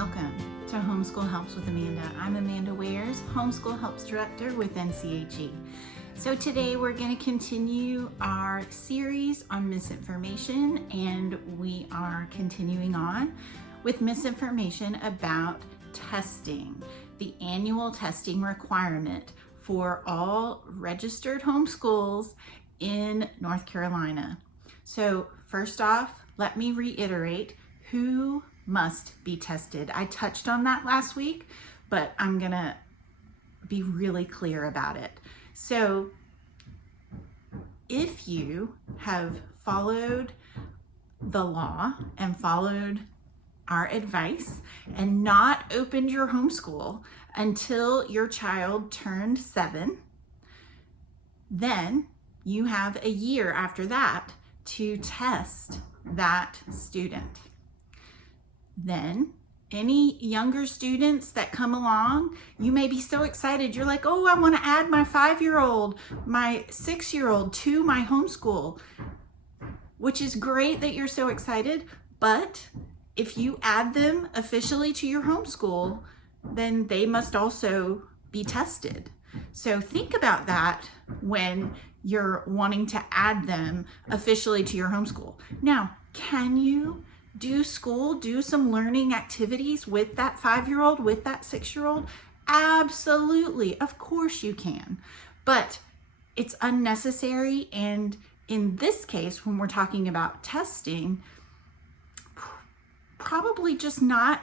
Welcome to Homeschool Helps with Amanda. I'm Amanda Wares, Homeschool Helps Director with NCHE. So today we're going to continue our series on misinformation, and we are continuing on with misinformation about testing, the annual testing requirement for all registered homeschools in North Carolina. So first off, let me reiterate who must be tested. I touched on that last week, but I'm gonna be really clear about it. So if you have followed the law and followed our advice and not opened your homeschool until your child turned 7, then you have a year after that to test that student. Then any younger students that come along, you may be so excited. You're like, oh, I want to add my 5-year-old, my 6-year-old to my homeschool, which is great that you're so excited. But if you add them officially to your homeschool, then they must also be tested. So think about that when you're wanting to add them officially to your homeschool. Now, can you do some learning activities with that 5-year-old, with that 6-year-old? Absolutely, of course you can, but it's unnecessary. And in this case, when we're talking about testing, probably just not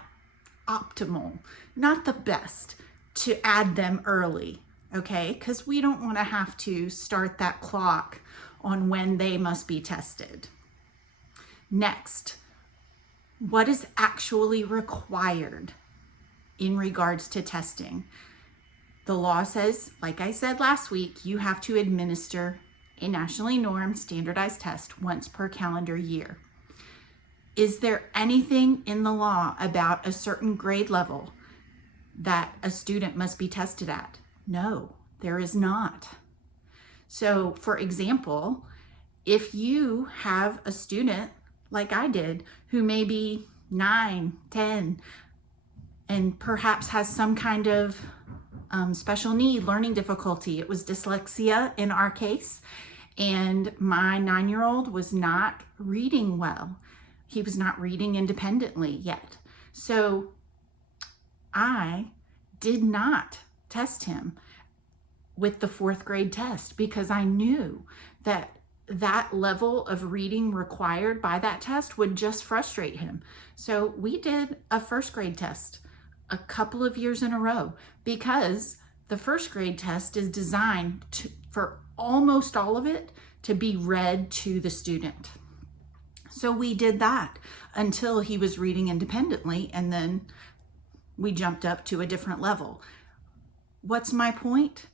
optimal, not the best to add them early, okay? Because we don't want to have to start that clock on when they must be tested. Next, what is actually required in regards to testing? The law says, like I said last week, you have to administer a nationally normed standardized test once per calendar year. Is there anything in the law about a certain grade level that a student must be tested at? No, there is not. So, for example, if you have a student like I did, who may be 9, 10, and perhaps has some kind of special need, learning difficulty. It was dyslexia in our case, and my 9-year-old was not reading well. He was not reading independently yet. So I did not test him with the 4th grade test because I knew that level of reading required by that test would just frustrate him. So we did a 1st grade test a couple of years in a row because the 1st grade test is designed for almost all of it to be read to the student. So we did that until he was reading independently, and then we jumped up to a different level. What's my point?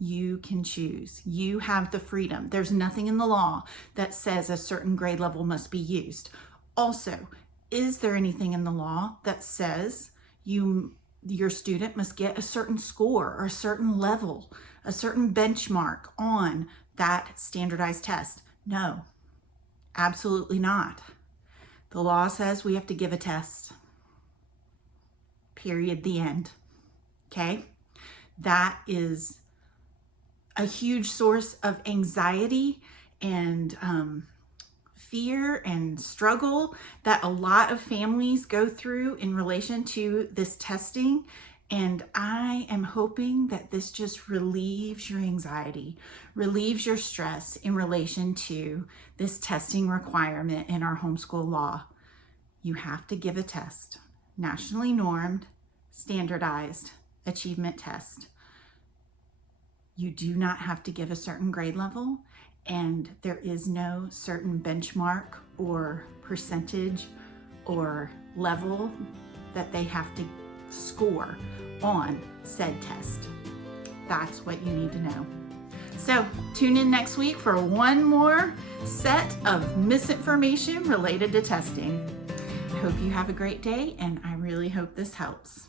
You can choose. You have the freedom. There's nothing in the law that says a certain grade level must be used. Also, is there anything in the law that says your student must get a certain score or a certain level, a certain benchmark on that standardized test? No, absolutely not. The law says we have to give a test. Period. The end. Okay? That is a huge source of anxiety and fear and struggle that a lot of families go through in relation to this testing. And I am hoping that this just relieves your anxiety, relieves your stress in relation to this testing requirement in our homeschool law. You have to give a test, nationally normed, standardized achievement test. You do not have to give a certain grade level, and there is no certain benchmark or percentage or level that they have to score on said test. That's what you need to know. So tune in next week for one more set of misinformation related to testing. I hope you have a great day, and I really hope this helps.